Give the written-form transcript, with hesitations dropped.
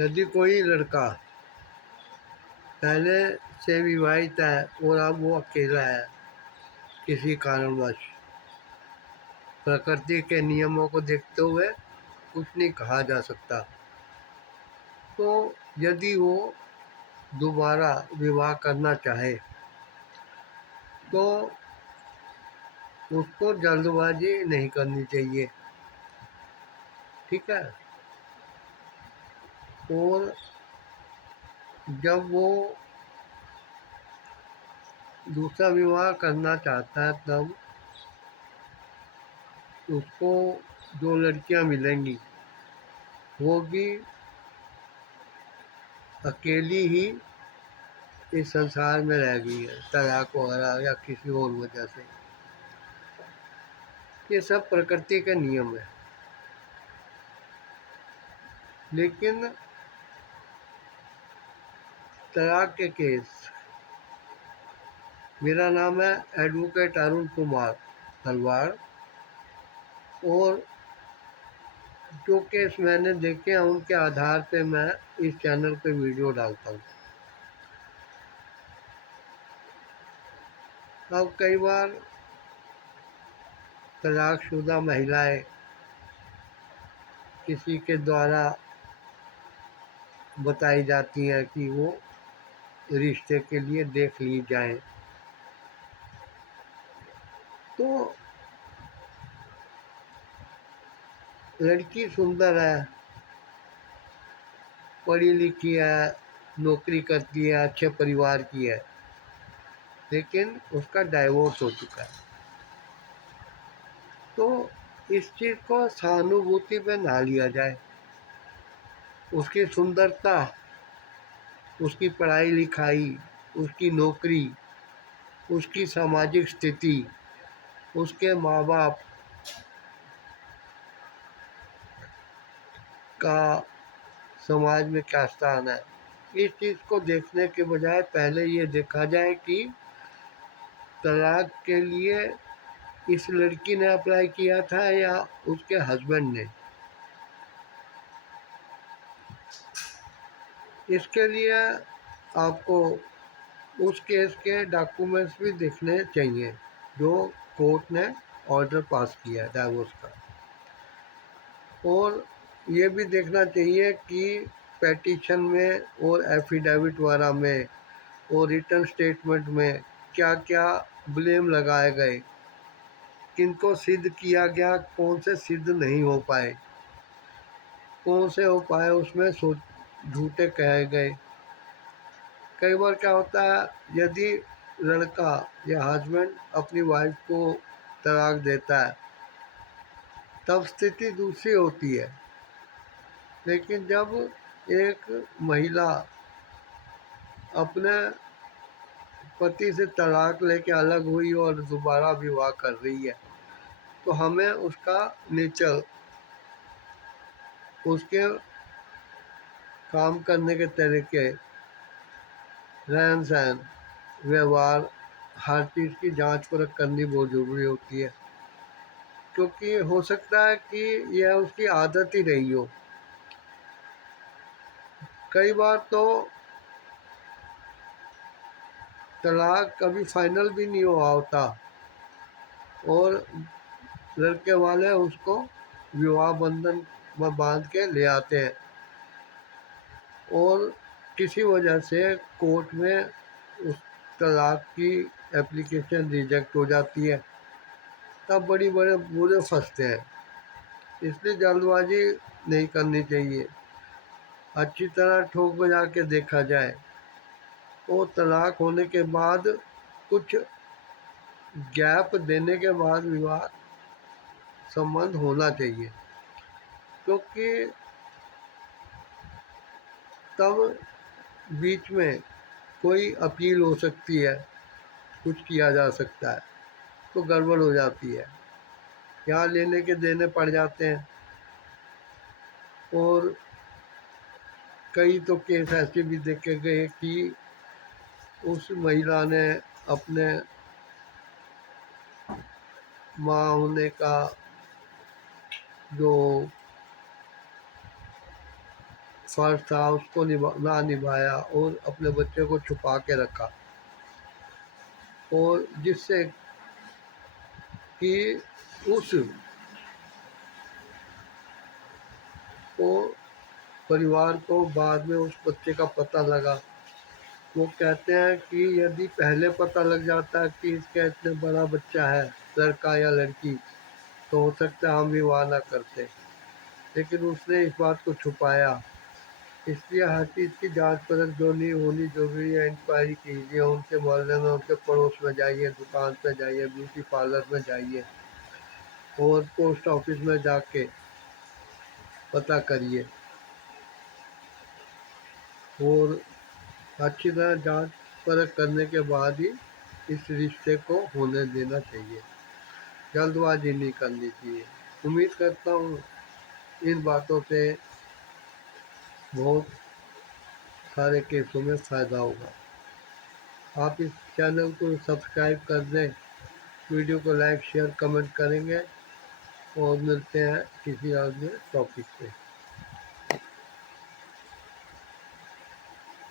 यदि कोई लड़का पहले से विवाहित है और अब वो अकेला है किसी कारणवश, प्रकृति के नियमों को देखते हुए कुछ नहीं कहा जा सकता, तो यदि वो दोबारा विवाह करना चाहे तो उसको जल्दबाजी नहीं करनी चाहिए। ठीक है। और जब वो दूसरा विवाह करना चाहता है तब उसको जो लड़कियां मिलेंगी वो भी अकेली ही इस संसार में रह गई है, तलाक वगैरह या किसी और वजह से। ये सब प्रकृति के नियम है। लेकिन तलाक के केस, मेरा नाम है एडवोकेट अरुण कुमार तलवार, और जो केस मैंने देखे हैं उनके आधार पे मैं इस चैनल पे वीडियो डालता हूँ। अब कई बार तलाकशुदा महिलाएं किसी के द्वारा बताई जाती हैं कि वो रिश्ते के लिए देख ली जाए, तो लड़की सुंदर है, पढ़ी लिखी है, नौकरी करती है, अच्छे परिवार की है, लेकिन उसका डाइवोर्स हो चुका है। तो इस चीज़ को सहानुभूति पे ना लिया जाए। उसकी सुंदरता, उसकी पढ़ाई लिखाई, उसकी नौकरी, उसकी सामाजिक स्थिति, उसके माँ बाप का समाज में क्या स्थान है, इस चीज़ को देखने के बजाय पहले ये देखा जाए कि तलाक के लिए इस लड़की ने अप्लाई किया था या उसके हस्बैंड ने। इसके लिए आपको उस केस के डॉक्यूमेंट्स भी देखने चाहिए जो कोर्ट ने ऑर्डर पास किया है डाइवोर्स का, और ये भी देखना चाहिए कि पेटिशन में और एफिडेविट वगैरह में और रिटर्न स्टेटमेंट में क्या क्या ब्लेम लगाए गए, किनको सिद्ध किया गया, कौन से सिद्ध नहीं हो पाए, कौन से हो पाए उसमें झूठे कहे गए। कई बार क्या होता है, यदि लड़का या हस्बैंड अपनी वाइफ को तलाक देता है तब स्थिति दूसरी होती है। लेकिन जब एक महिला अपने पति से तलाक लेके अलग हुई और दोबारा विवाह कर रही है, तो हमें उसका नेचर, उसके काम करने के तरीके, रहन सहन, व्यवहार, हर चीज़ की जांच परख करनी बहुत ज़रूरी होती है, क्योंकि हो सकता है कि यह उसकी आदत ही रही हो। कई बार तो तलाक कभी फाइनल भी नहीं हुआ होता और लड़के वाले उसको विवाह बंधन में बांध के ले आते हैं और किसी वजह से कोर्ट में उस तलाक की एप्लीकेशन रिजेक्ट हो जाती है, तब बड़ी बड़े बुरे फंसते हैं। इसलिए जल्दबाजी नहीं करनी चाहिए, अच्छी तरह ठोक बजा के देखा जाए और तलाक होने के बाद कुछ गैप देने के बाद विवाह संबंध होना चाहिए, क्योंकि तब बीच में कोई अपील हो सकती है, कुछ किया जा सकता है, तो गड़बड़ हो जाती है, यहाँ लेने के देने पड़ जाते हैं। और कई तो केस ऐसे भी देखे गए कि उस महिला ने अपने माँ होने का जो फ़र्ज़ था उसको ना निभाया और अपने बच्चे को छुपा के रखा, और जिससे कि उस को परिवार को बाद में उस बच्चे का पता लगा। वो कहते हैं कि यदि पहले पता लग जाता कि इसका इतना बड़ा बच्चा है, लड़का या लड़की, तो हो सकता है हम विवाह ना करते, लेकिन उसने इस बात को छुपाया। इसलिए हर चीज़ की जांच परख जो नहीं होनी जरूरी है, इंक्वायरी कीजिए, उनके मोहल्ले में, उनके पड़ोस में जाइए, दुकान पे जाइए, ब्यूटी पार्लर में जाइए और पोस्ट ऑफिस में जाके पता करिए, और अच्छी तरह जांच परख करने के बाद ही इस रिश्ते को होने देना चाहिए। जल्दबाजी नहीं करनी चाहिए। उम्मीद करता हूँ इन बातों से बहुत सारे केसों में फ़ायदा होगा। आप इस चैनल को सब्सक्राइब कर दें, वीडियो को लाइक शेयर कमेंट करेंगे, और मिलते हैं किसी और टॉपिक पे।